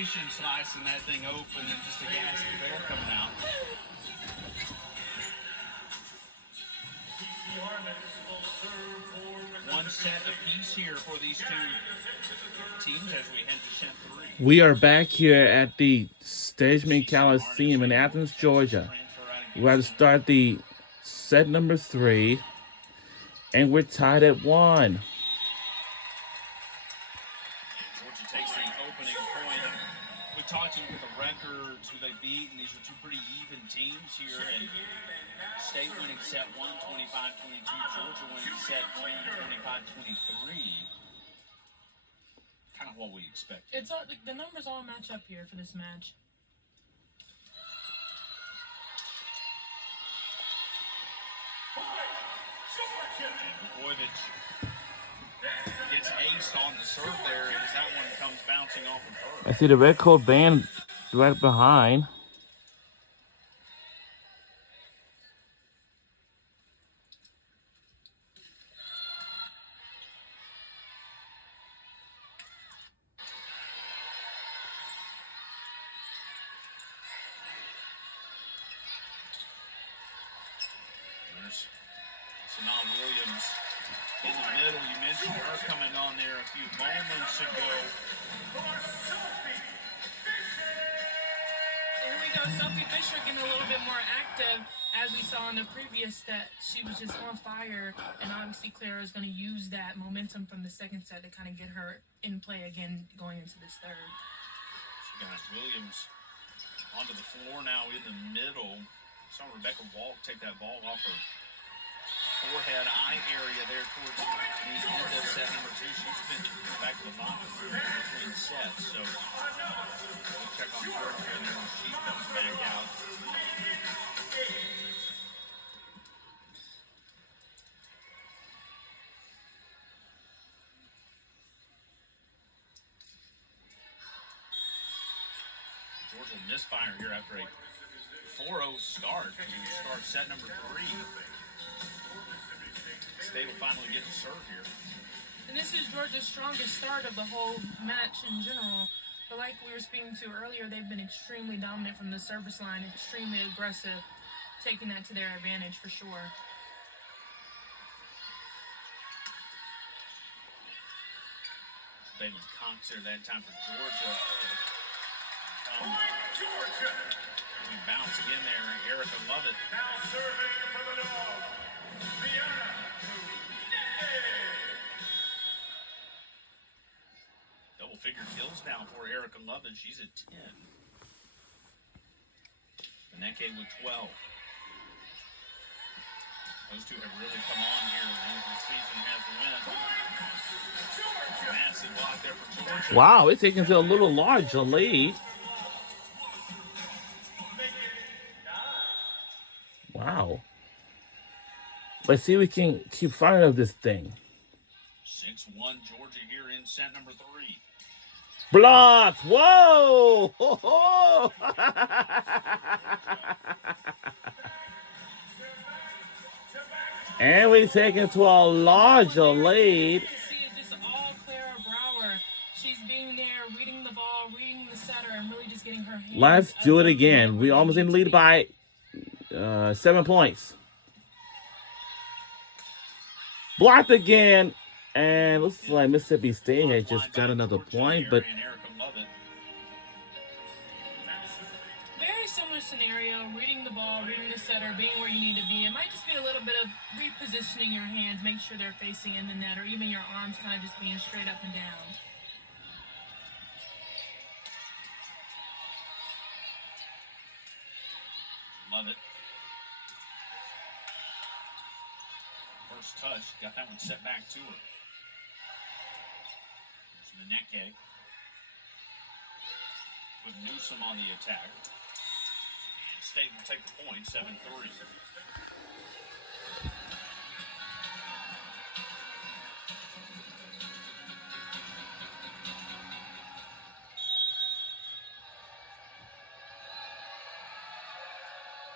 combination, slicing that thing open and just a gas of air coming out. One set apiece here for these two teams as we head to set 3. We are back here at the Stadium Coliseum in Athens, Georgia. We're about to start the set number 3, and we're tied at 1. Georgia takes the opening point. We talked to with the records who they beat, and these are two pretty even teams here. And State winning set 1, 25-22. Georgia winning set 2, 25-23. Kind of what we expected. It's all, the numbers all match up here for this match. Vukovic gets aced on the serve there as that one comes bouncing off of her. I see the red coat band right behind. Sanaa Williams in the middle. You mentioned her coming on there a few moments ago. Here we go, Sophie Fisher getting a little bit more active. As we saw in the previous set, she was just on fire, and obviously Clara is going to use that momentum from the second set to kind of get her in play again going into this third. She got Williams onto the floor now in the middle. Saw Rebecca Walk take that ball off her forehead eye area there towards the end of set number 2. She's been back to the bottom between sets, so we'll check on her and then she comes back out. Georgia will misfire here after a 4-0 start to start set number 3. State will finally get to serve here. And this is Georgia's strongest start of the whole match in general. But like we were speaking to earlier, they've been extremely dominant from the service line, extremely aggressive, taking that to their advantage for sure. Bailey Cox there that time for Georgia. We bounce again there, Erica Lovett. Now serving for the dog, Vienna. Double-figure kills now for Erica Lovett. She's at 10. Beneke with 12. Those two have really come on here as the season has went. Massive block there for Georgia. Wow, it's taken to a little large lead. Wow. Let's see if we can keep fire of this thing. 6-1 Georgia here in set number 3. Blocked! Whoa! And we take it to a larger lead. Just all Clara Brower. She's being there, reading the ball, reading the setter, and really just getting her hands. Let's do it again. We almost in the lead by 7 points. Blocked again. And looks like Mississippi State has just got another point, but very similar scenario, reading the ball, reading the setter, being where you need to be. It might just be a little bit of repositioning your hands, make sure they're facing in the net, or even your arms kind of just being straight up and down. Love it. First touch, got that one set back to her. There's Beneke. With Newsom on the attack. And State will take the point, 7-3.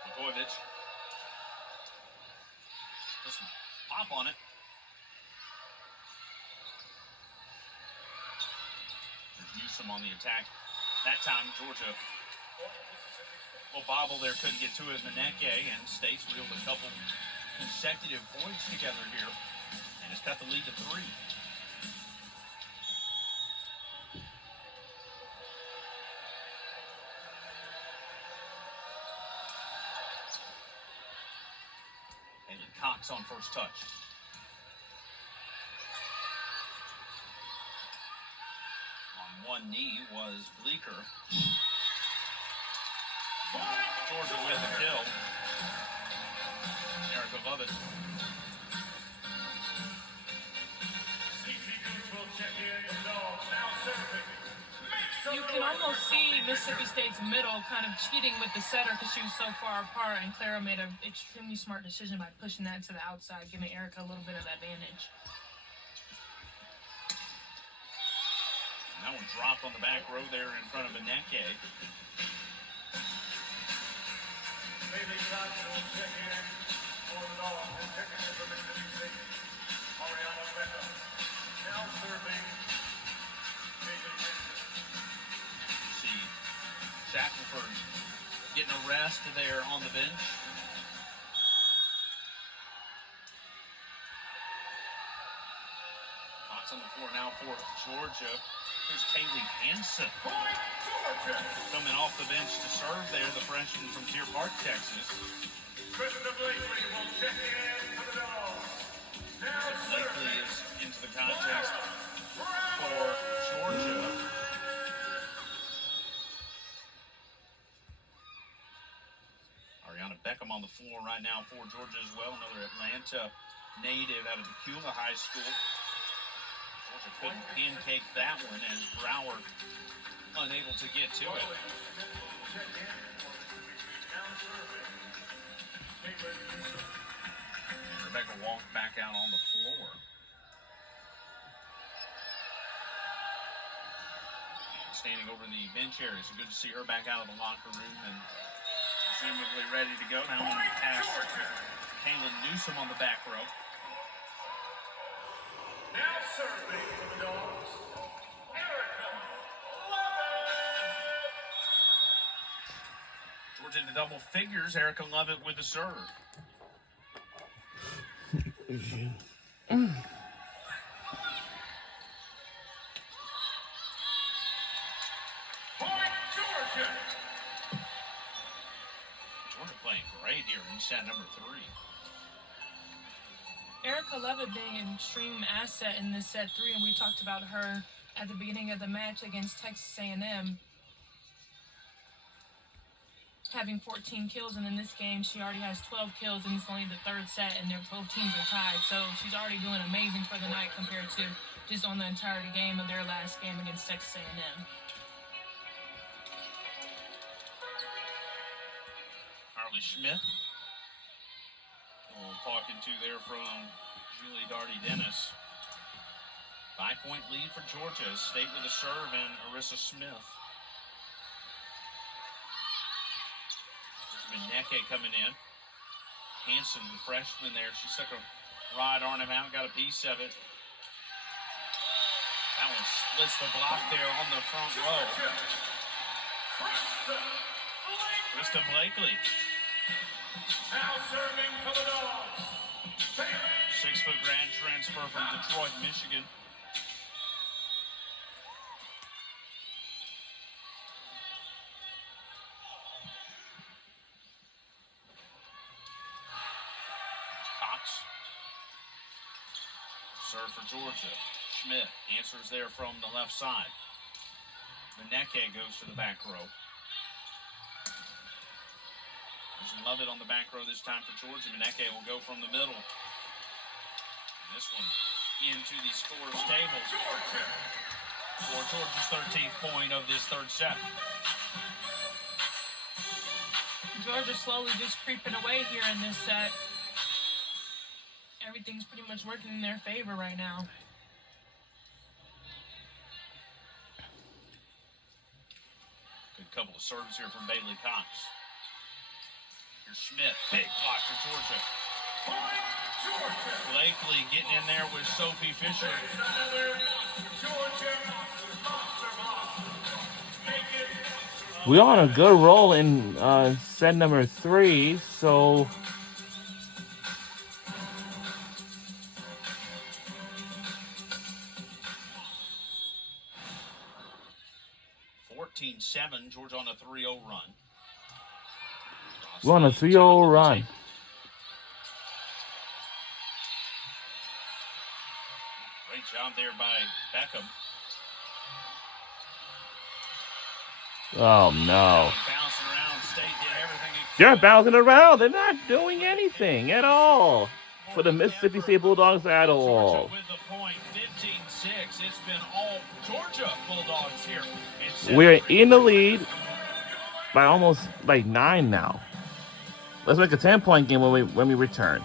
Vukovic. Just pop on it. There's Newsom on the attack. That time, Georgia, bobble there, couldn't get to it. Maneke, and State's reeled a couple consecutive points together here, and has cut the lead to 3. Haley Cox on first touch. On one knee was Bleeker. Georgia with the kill. Erica Lovett. You can almost see Mississippi State's middle kind of cheating with the setter because she was so far apart, and Clara made an extremely smart decision by pushing that to the outside, giving Erica a little bit of advantage. And that one dropped on the back row there in front of Maneke. Bailey Cox will check in for the Dogs, and checking in for Mississippi State, Ariana Beckham. Now serving Bailey Henson. See Shackelford getting a rest there on the bench. Cox on the floor now for Georgia. Here's Kaylee Hanson Point, Georgia. coming off the bench to serve there, the freshman from Deer Park, Texas. Krista Blakely will check in for the Dogs. Now Blakely serving is into the contest for Georgia. Ariana Beckham on the floor right now for Georgia as well. Another Atlanta native out of Decula High School. Georgia couldn't pancake that one as Brower unable to get to it. And Rebecca walked back out on the floor. And standing over in the bench area, so good to see her back out of the locker room and presumably ready to go. Now on the pass, Kaylin Newsom on the back row. Now serving for the Dogs, Erica Lovett. Georgia into double figures. Erica Lovett with the serve. Point, Georgia. Georgia playing great here in set number 3. Erica Lovett being an extreme asset in this set 3, and we talked about her at the beginning of the match against Texas A&M. Having 14 kills, and in this game she already has 12 kills, and it's only the 3rd set, and both teams are tied. So she's already doing amazing for the night compared to just on the entirety game of their last game against Texas A&M. Harley Schmidt. A little talking to there from Julie Darty Dennis. 5-point lead for Georgia. State with a serve and Arissa Smith. Maneke coming in. Hanson, the freshman there. She stuck a rod on him out, got a piece of it. That one splits the block there on the front row. Krista Blakely. Now serving for the Dogs, Bailey. 6-foot grad transfer from Detroit, Michigan. Cox. Serve for Georgia. Schmidt answers there from the left side. Maneke goes to the back row. There's Lovett on the back row this time for Georgia. Maneke will go from the middle. And this one into the scorer's table for Georgia's 13th point of this 3rd set. Georgia slowly just creeping away here in this set. Everything's pretty much working in their favor right now. Good couple of serves here from Bailey Cox. Here's Schmidt. Big block for Georgia. Point, Georgia. Blakely getting in there with Sophie Fisher. There's another Georgia monster block. Make it We're on a good roll in set number 3, so 14-7. Georgia on a 3-0 run. we're on a 3-0 run. Great job there by Beckham. Oh no. Bouncing around. State did everything he They're could. bouncing around. They're not doing anything at all for the Mississippi State Bulldogs at all. Georgia with the point, 15-6. It's been all Georgia Bulldogs here. We're in the lead by almost like 9 now. Let's make a 10-point game when we return.